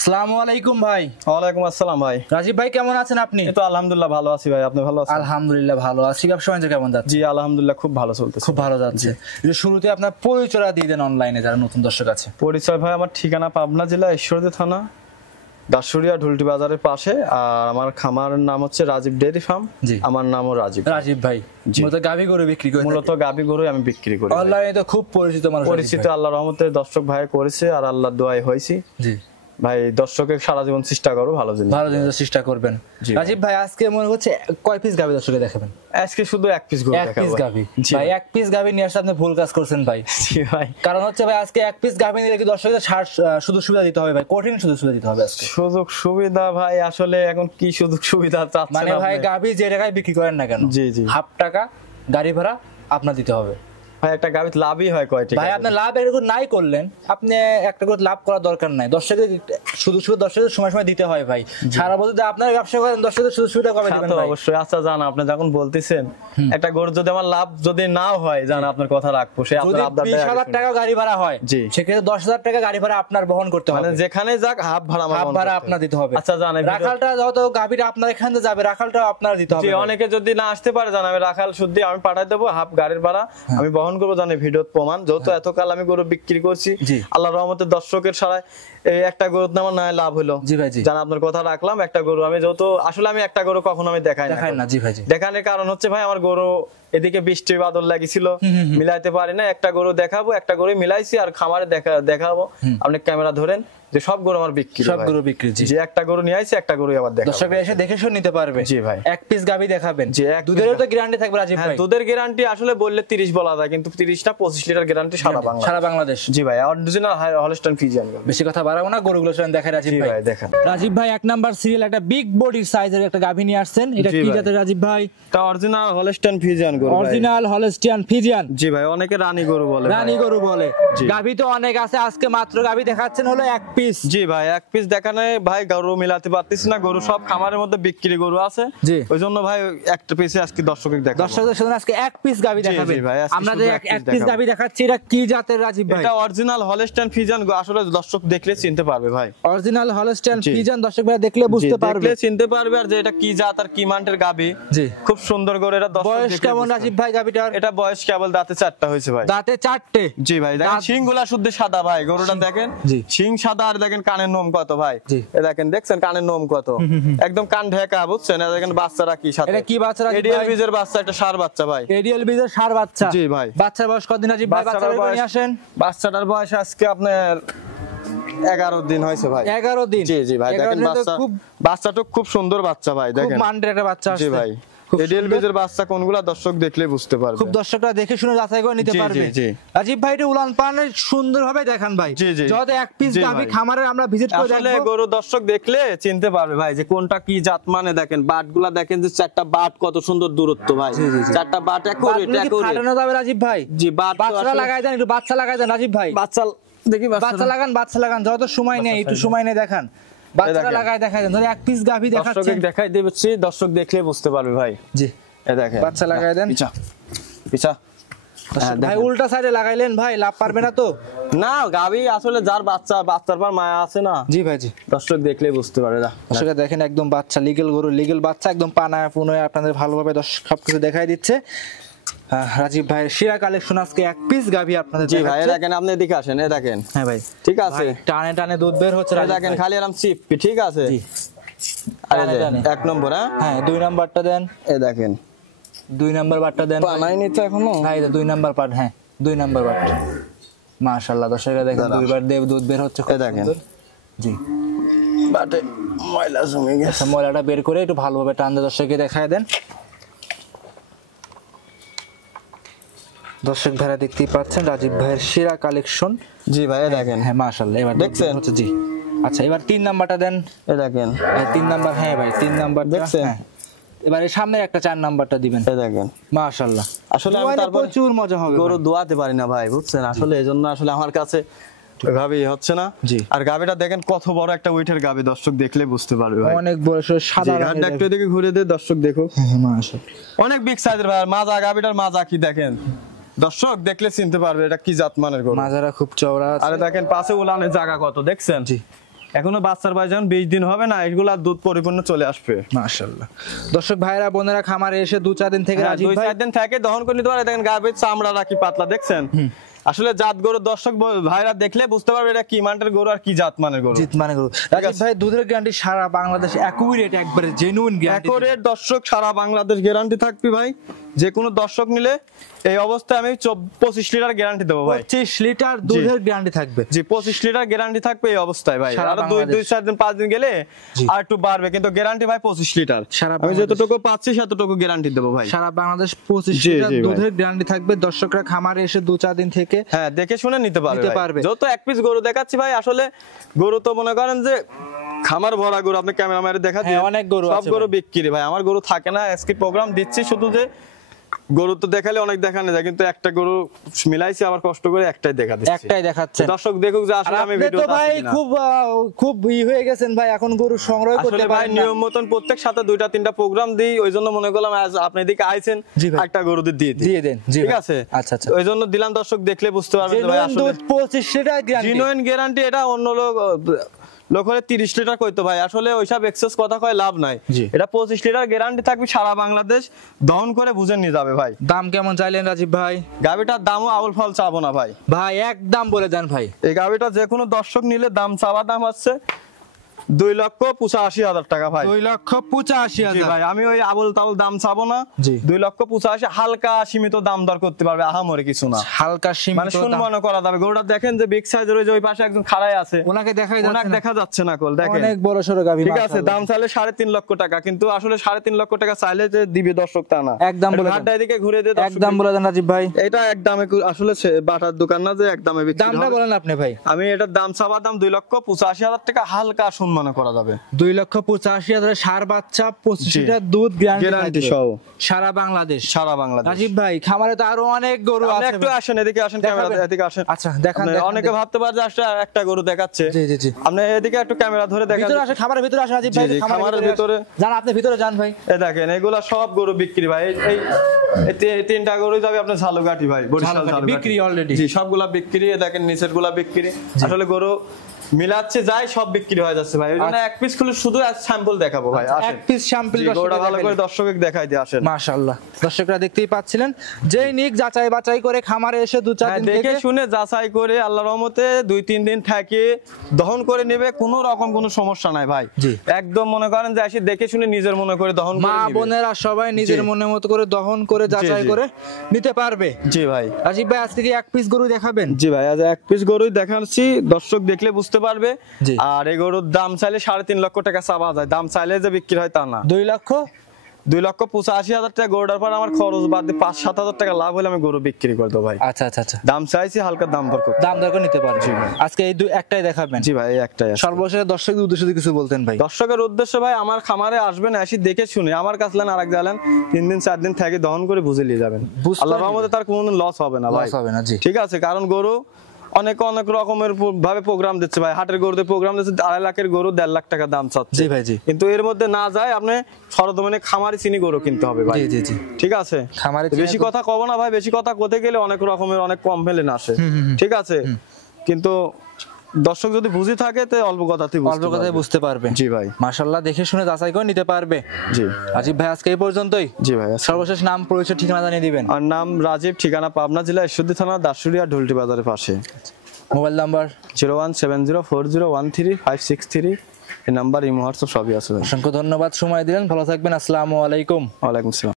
আসসালামু আলাইকুম ভাই। ওয়ালাইকুম আসসালাম ভাই। রাজীব ভাই কেমন আছেন আপনি? এই তো আলহামদুলিল্লাহ ভালো আছি ভাই, আপনি ভালো আছেন? আলহামদুলিল্লাহ ভালো আছি। ব্যবসা বাণিজ্য কেমন যাচ্ছে? জি আলহামদুলিল্লাহ খুব ভালো চলতেছে। খুব ভালো যাচ্ছে। যে শুরুতে আপনার পরিচয়টা দিয়ে দেন অনলাইনে যারা নতুন দর্শক আছে। পরিচয় ভাই, আমার ঠিকানা পাবনা জেলা ঈশ্বরদী থানা দাসুরিয়া ঢুলটি বাজারের পাশে, আর আমার খামারের নাম হচ্ছে রাজীব ডেইরি ফার্ম। আমার নামও রাজীব। রাজীব ভাই মূলত গাভী গরু বিক্রি করেন? মূলত গাভী গরু আমি বিক্রি করি। অনলাইনে তো খুব পরিচিত মানুষ, পরিচিত, আল্লাহর রহমতে দর্শক ভাই করেছে আর আল্লাহর দোয়ায় হয়েছি। জি ভাই, দর্শকের সারা জীবন চেষ্টা করো ভালো জিনিস চেষ্টা করবেন। রাজীব ভাই আজকে মনে হচ্ছে কয় পিস গাভী দর্শকে দেখাবেন? আজকে শুধু এক পিস গরু দেখাবো ভাই। এক পিস গাভী নিয়ে আসলে আপনি ভুল কাজ করছেন ভাই। জি ভাই, কারণ হচ্ছে ভাই আজকে এক পিস গাভী নিলে কি দর্শকদের সুযোগ সুবিধা দিতে হবে ভাই, কঠিন সুযোগ সুবিধা দিতে হবে আজকে। সুযোগ সুবিধা ভাই আসলে এখন কি সুযোগ সুবিধা চাচ্ছেন মানে ভাই গাভী যে টাকায় বিক্রি করেন না কেন, জি জি হাফ টাকা গাড়ি ভাড়া আপনার দিতে হবে ভাই। একটা গাভীতে লাভই হয় কয়টি ভাই? আপনি লাভ এরকম নাই করলেন, আপনি একটা করে লাভ করার দরকার নাই। দর্শকের সুযোগ সুবিধা দর্শকের সময় সময় দিতে হয় ভাই। সারা বছর যদি আপনার ব্যবসা করেন দর্শকের সুযোগ সুবিধা কবে দিবেন ভাই? অবশ্যই। আচ্ছা জান, আপনি যখন বলতেছেন একটা গরু যদি আমার লাভ যদি নাও হয়, জান আপনার কথা রাখবো, সে আপনার আবদার 20,000 টাকা গাড়ি ভাড়া হয়, সেক্ষেত্রে 10,000 টাকা গাড়ি ভাড়া আপনার বহন করতে হবে। মানে যেখানে যাক হাফ ভাড়া আপনার দিতে হবে। আচ্ছা জান, রাখালটা যত গাভীটা আপনার এখান থেকে যাবে রাখালটা আপনার দিতে হবে। অনেকে যদি না আসতে পারে, জান আমি রাখাল শুদ্ধ আমি পাঠাই দেবো, হাফ গাড়ির ভাড়া আমি বহন করবো। জানি ভিডিও প্রমাণ, যেহেতু এতকাল আমি গরু বিক্রি করছি, আল্লাহর রহমতে দর্শকের সারায় এই একটা গরু আমার নয় লাভ হলো। জি ভাই, জান আপনার কথা রাখলাম। একটা গরু আমি যেহেতু আসলে আমি একটা গরু কখনো আমি দেখাই না। জি ভাই, দেখানোর কারণ হচ্ছে ভাই আমার গরু এদিকে বৃষ্টি বাদল লাগিছিল, মিলাইতে পারি না। একটা গরু দেখাবো, একটা গরু মিলাইছি আর খামারে দেখাবো। আপনি ক্যামেরা ধরেন যে সব গরু আমার বিক্রি, সব গরু বিক্রি। যে একটা গরু নিয়ে আইছি, একটা গরু আবার দেখাবো, দর্শকরা এসে দেখে শুনে নিতে পারবে। জি ভাই, এক পিস গাভী দেখাবেন। দুধেরও তো গ্যারান্টি থাকবে রাজীব ভাই? দুধের গ্যারান্টি আসলে বললে 30 বলা যায়, কিন্তু 30 না 25 লিটার গ্যারান্টি সারা বাংলাদেশ। জি ভাই, অরিজিনাল হলস্টাইন ফ্রিজিয়ান। বেশি কথা বাড়াবো না, গরুগুলো শুনে দেখাই রাজীব ভাই। দেখেন রাজীব ভাই, এক নাম্বার সিরিয়াল একটা বিগ বডি সাইজের একটা গাভী নিয়ে আসছেন। এটা কি জাতের রাজীব ভাই? এটা অরিজিনাল হলস্টাইন ফ্রিজিয়ান গরু। Original Holstein Friesian. জি ভাই, অনেকে রানী গরু বলে। রানী গরু বলে। গাভী তো অনেক আছে, আজকে মাত্র গাভী দেখাচ্ছেন হলো এক পিস। জি ভাই, এক পিস দেখানে ভাই গরু মিলাতে পারতেছি না। গরু সব খামারের মধ্যে বিক্রি গরু আছে, ওইজন্য ভাই একটা পিসে আজকে দর্শকদের দেখাবো। দর্শকদের সাথে আজকে এক পিস গাভী দেখাবেন। আমরা যে এক পিস গাভী দেখাচ্ছি, এটা কি জাতের রাজীব ভাই? এটা অরিজিনাল হলস্টাইন ফ্রিজিয়ান। আসলে দর্শক দেখলে চিনতে পারবে ভাই। অরিজিনাল হলস্টাইন ফ্রিজিয়ান দর্শক ভাই দেখলে বুঝতে পারবে, দেখলে চিনতে পারবে। আর যে এটা কি জাত আর কি মানের গাভী। জি, খুব সুন্দর গরু। এটা বয়স কেমন রাজীব ভাই গাভীটার? এটা বয়স কেবল দাঁতে 4টা হয়েছে ভাই। দাঁতে 4টে? জি ভাই, দেখেন শিংগুলা শুদ্ধ সাদা ভাই। গরুটা দেখেন শিং সাদা, আর দেখেন কানের নোম কত ভাই। এই দেখেন, দেখছেন কানের নোম কত, একদম কান ঢেকা, বুঝছেন? দেখেন বাচ্চারা কি সাথে। এটা কি বাচ্চা? এডিএল বীজের বাচ্চা, একটা ষাঁড় বাচ্চা ভাই। এডিএল বীজের ষাঁড় বাচ্চা। জি ভাই। বাচ্চার বয়স কতদিন রাজীব ভাই? বাচ্চার বয়স নিয়ে আসেন। বাচ্চাটার বয়স আজকে আপনার 11 দিন হয়েছে ভাই। 11 দিন? জি জি ভাই, দেখেন বাচ্চাটা খুব সুন্দর বাচ্চা ভাই। দেখেন খুব মানের একটা বাচ্চা আছে। জি ভাই, এডিএল বীজের বাচ্চা কোনগুলা দর্শক দেখলে বুঝতে পারবে। খুব দর্শকরা দেখে শুনে যাচাই করে নিতে পারবে। রাজীব ভাই এটা উলান পালান সুন্দরভাবে দেখান ভাই। যত এক পিস গাভী খামারে আমরা ভিজিট করে দেখব, আসলে গরু দর্শক দেখলে চিনতে পারবে ভাই যে কোনটা কি জাত। মানে দেখেন বাটগুলা, দেখেন যে 4টা বাট কত সুন্দর দূরত্ব ভাই। 4টা বাট একুরেট ফাটানো যাবে রাজীব ভাই? জি, বাচ্চা লাগাই দেন, একটু বাচ্চা লাগাই দেন রাজীব ভাই। বাচ্চা দেখি, বাচ্চা লাগান যত সময় নেই, একটু সময় নেই দেখান। বাচ্চাটা লাগাই দেখাই দেন। ধরে এক পিস গাভী দেখাচ্ছেন, দর্শক দেখাই দিচ্ছি, দর্শক দেখলে বুঝতে পারবে ভাই। জি, এই দেখেন বাচ্চা লাগাই দেন। পিছা ভাই উল্টা সাইডে লাগাইলেন ভাই, লাভ পারবে না তো? না, গাভী আসলে যার বাচ্চার পর মায়া আছে না। জি ভাই, জি, দর্শক দেখলে বুঝতে পারে। দর্শক দেখেন একদম বাচ্চা, লিগেল গরু, লিগেল বাচ্চা, একদম পানায় পুনয় আপনাদের ভালোভাবে দর্শক সবকিছু দেখাই দিচ্ছে। রাজীব ভাইয়ের সেরা কালেকশন আজকে এক পিস গাভী আপনাদের। জি ভাই, দেখেন আপনি এদিকে আসেন। এই দেখেন। হ্যাঁ ভাই, ঠিক আছে, টানে টানে দুধ বের হচ্ছে। দেখেন খালি আরাম চিপ, ঠিক আছে। জি, আরে এক নম্বর। হ্যাঁ, 2 নাম্বারটা দেন। এই দেখেন 2 নাম্বার বাটটা দেন। পানাই নিতে এখনো। হ্যাঁ, এটা 2 নাম্বার পাট। হ্যাঁ, 2 নাম্বার বাট। মাশাআল্লাহ, দর্শকরা দেখেন দুইবার দুধ বের হচ্ছে। এই দেখেন। জি, বাটে ময়লা জমে গেছে, ময়লাটা বের করে একটু ভালোভাবে টান দিয়ে দর্শককে দেখায় দেন। দর্শক ভাইরা দেখতেই পাচ্ছেন রাজীব ভাইয়ের সেরা কালেকশন। জি ভাই, দেখেন। হ্যাঁ মাশাআল্লাহ, এবার দেখছেন হচ্ছে। জি, আচ্ছা এবার 3 নাম্বারটা দেন। এই দেখেন 3 নাম্বার। হ্যাঁ ভাই, 3 নাম্বার দেখছেন। এবারে সামনে একটা 4 নাম্বারটা দিবেন। এই দেখেন মাশাআল্লাহ, আসলে আমি তারপর প্রচুর মজা হবে। গরু দোয়াতে পারি না ভাই, বুঝছেন? আসলে এজন্য আসলে আমার কাছে গাভী হচ্ছে না। আর গাভীটা দেখেন কত বড় একটা ওয়েটের গাভী, দর্শক দেখলে বুঝতে পারবে ভাই। অনেক বড় সাদা রঙের। একটু এদিকে ঘুরে দে, দর্শক দেখো। হ্যাঁ মাশাআল্লাহ, অনেক বিগ সাইজের ভাই। মাজা, গাভীটার মাজা কি দেখেন, দর্শক দেখলে চিনতে পারবে এটা কি জাত মানের গরু। মাজারা খুব চওড়া আছে। আরে দেখেন পাশে উলানের জায়গা কত, দেখছেন? জি, এখনো বাচ্চার বয়স যখন 20 দিন হবে না, এগুলা দুধ পরিপূর্ণ চলে আসবে মাশাআল্লাহ। দর্শক ভাইরা বোনেরা খামারে এসে 2-4 দিন থেকে রাজীব ভাই 2-4 দিন থেকে দহন করে নিতে পারে। দেখেন গাবের চামড়া রাখি পাতলা, দেখছেন? আসলে জাত গরু দর্শক ভাইরা দেখলে বুঝতে পারবে এটা কি মানের গরু আর কি জাত মানের গরু। জিত মানের গরু। রাজীব ভাই দুধের গ্যারান্টি সারা বাংলাদেশ একুরেট, একবারে জেনুইন গ্যারান্টি। একুরেট দর্শক সারা বাংলাদেশ গ্যারান্টি থাকবে ভাই। যে কোনো দর্শক নিলে এই অবস্থায় আমি 25 লিটার গ্যারান্টি দেবো ভাই। 25 লিটার দুধের গ্যারান্টি থাকবে। জি 25 লিটার গ্যারান্টি থাকবে এই অবস্থায় ভাই। আর 2-4 দিন 5 দিন গেলে আর একটু বাড়বে, কিন্তু গ্যারান্টি ভাই 25 লিটার। আমি যতটুকু পাচ্ছি ততটুকু গ্যারান্টি দেবো ভাই। সারা বাংলাদেশ 25 লিটার দুধের গ্যারান্টি থাকবে। দর্শকরা খামারে এসে 2-4 দিন থেকে হ্যাঁ দেখে শুনে নিতে পারবে। যত এক পিস গরু দেখাচ্ছি ভাই, আসলে গরু তো মনে করেন যে খামার ভরা গরু, আপনি ক্যামেরাম্যানে দেখাচ্ছেন অনেক গরু, সব গরু বিক্রি ভাই। আমার গরু থাকে না, আজকে প্রোগ্রাম দিচ্ছি শুধু যে গরু তো দেখালে অনেক দেখানো যায়, কিন্তু একটা গরু মিলাইছি আবার কষ্ট করে একটাই দেখা দিচ্ছি, একটাই দেখাচ্ছে। দর্শক দেখুক যে আসলে আমি ভিডিও তো ভাই খুব হয়ে গেছেন ভাই, এখন গরু সংগ্রহ করতে ভাই নিয়ম মতন প্রত্যেক সাথে 2-3টা প্রোগ্রাম দিই, ওই জন্য মনে করলাম আজ আপনি এদিকে আইছেন একটা গরু দিয়ে দেন। ঠিক আছে, আচ্ছা আচ্ছা, ওই জন্য দিলাম। দর্শক দেখলে বুঝতে পারবেন ভাই আসলে 25 লিটার গ্যারান্টি, জেনুইন গ্যারান্টি। এটা অন্য লোক হলে 30 লিটার কইতো ভাই, আসলে ওইসব এক্সেস কথা কয় লাভ নাই। এটা 25 লিটার গ্যারান্টি থাকবে, সারা বাংলাদেশ দহন করে বুঝে নিয়ে যাবে ভাই। দাম কেমন চাইলেন রাজীব ভাই? গাবিটার দামও আউল ফল চাবো না ভাই, একদম বলে দেন ভাই। এই গাবিটা যে কোনো দর্শক নিলে দাম চাওয়া দাম হচ্ছে 2,85,000 টাকা ভাই। 2,85,000 ভাই। আমি ওই আবুল তাবুল দাম চাবো না, 2,85,000 হালকা সীমিত দাম দর করতে পারবে, আহামরি কিছু না, হালকা সীমিত মানে সম্মান করা যাবে। গরুটা দেখেন যে বিগ সাইজের, ওই যে ওই পাশে একজন খাড়াই আছে, ওনাকে দেখা যাচ্ছে না কল, দেখেন অনেক বড় সরো গাবি। ঠিক আছে, দাম চাইলে 3.5 লক্ষ টাকা, কিন্তু আসলে 3.5 লক্ষ টাকা চাইলে যে দিবে দর্শক তা না। একদম বলে দেন, এদিকে ঘুরে দিয়ে একদম বলে দেন রাজীব ভাই। এটা একদমে আসলে বাটার দোকান না যে একদমে বিক্রি। দামটা বলেন আপনি ভাই। আমি এটার দাম চাওয়া দাম 2,85,000 টাকা, হালকা সম্মান করা যাবে। 2,85,000 সার বাচ্চা 25 লিটার দুধ গ্যারান্টি সহ সারা বাংলাদেশ। রাজীব ভাই খামারে তো আরো অনেক গরু আছে, একটু আসেন এদিকে, আসেন ক্যামেরা এদিকে আসেন। আচ্ছা দেখান। অনেকে ভাবতে পারে যে আসলে একটা গরু দেখাচ্ছে। জি জি জি, আপনি এদিকে একটু ক্যামেরা ধরে দেখান। ভিতরে আসেন, খামারের ভিতরে আসেন রাজীব ভাই। খামারের ভিতরে যান, আপনি ভিতরে যান ভাই। এই দেখেন এগুলা সব গরু বিক্রি ভাই। এই 3টা গরু যাবে আপনার ঝালুঘাটি ভাই, বরিশাল ঝালুঘাটি বিক্রি অলরেডি। জি সবগুলা বিক্রি। দেখেন নিচের গুলা বিক্রি। আসলে গরু মিলাচ্ছে যাই সব বিক্রি হয়ে যাচ্ছে ভাই। ওই জন্য এক পিস খুলে শুধু স্যাম্পল দেখাবো ভাই। এক পিস স্যাম্পল গরুটা ভালো করে দর্শককে দেখাই দিয়ে আসেন। মাশাআল্লাহ, দর্শকরা দেখতেই পাচ্ছিলেন, যেই নিক যাচাই বাছাই করে খামারে এসে 2-4 দিন দেখে শুনে যাচাই করে আল্লাহর রহমতে 2-3 দিন থেকে দহন করে নেবে, কোনো রকম কোনো সমস্যা নাই ভাই। একদম মনে করেন যে এসে দেখে শুনে নিজের মনে করে দহন করে মা বোনেরা সবাই নিজের মনের মতো করে দহন করে যাচাই করে নিতে পারবে। জি ভাই। রাজীব ভাই আজকে কি এক পিস গরু দেখাবেন? জি ভাই, আজ এক পিস গরুই দেখাচ্ছি, দর্শক দেখলে বুঝতে পারবে। আর এই গরুর দাম চাইলে 3.5 লক্ষ টাকা চাওয়া যায়, দাম চাইলে যে বিক্রি হয় তা না। 2,85,000 টাকা গরুটার পর আমার খরচ বাদ দিয়ে 5-7 হাজার টাকা লাভ হলে আমি গরু বিক্রি করে দেবো ভাই। আচ্ছা আচ্ছা আচ্ছা, দাম চাইছি হালকা দাম দর করে নিতে পারবে। আজকে এই একটাই দেখাবেন? জি ভাই, এই একটাই। সর্বশেষ দর্শকদের উদ্দেশ্যে কিছু বলতেন ভাই? দর্শকের উদ্দেশ্যে ভাই, আমার খামারে আসবেন, আসি দেখে শুনে আমার কাছে আরেক জানেন 3 দিন 4 দিন থেকে দহন করে বুঝে নিয়ে যাবেন। আল্লাহর রহমতে তার কোনো লস হবে না ভাই। ঠিক আছে, কারণ গরু অনেক রকমের ভাবে প্রোগ্রাম দিচ্ছে ভাই। হাটের গরুতে প্রোগ্রাম দিচ্ছে 2.5 লাখের গরু 1.5 লাখ টাকা দাম চাচ্ছে। জি ভাই জি। কিন্তু এর মধ্যে না যায় আপনি সরজমিনে খামারি চিনি গরু কিনতে হবে ভাই। জি জি জি, ঠিক আছে। খামারি বেশি কথা কব না ভাই, বেশি কথা কোতে গেলে অনেক রকমের অনেক কম ফেলে না আসে। ঠিক আছে, কিন্তু দর্শক যদি বুঝি থাকে তো অল্প কথাতেই বুঝতে পারবে। জি ভাই, মাশাআল্লাহ দেখে শুনে যাচাই করে নিতে পারবে। জি রাজীব ভাই, আজকে এই পর্যন্তই। জি ভাই, সর্বশেষ নাম পরিচয় ঠিকানা জানিয়ে দিবেন। আর নাম রাজীব, ঠিকানা পাবনা জেলা ঈশ্বরদী থানা দাসুরিয়া ঢোলটি বাজারের পাশে। Mobile number 01704013563। এই নাম্বার ইমো হোয়াটসঅ্যাপ সবই আছে। অসংখ্য ধন্যবাদ, সময় দিলেন, ভালো থাকবেন। আসসালামু আলাইকুম। ওয়ালাইকুম আসসালাম।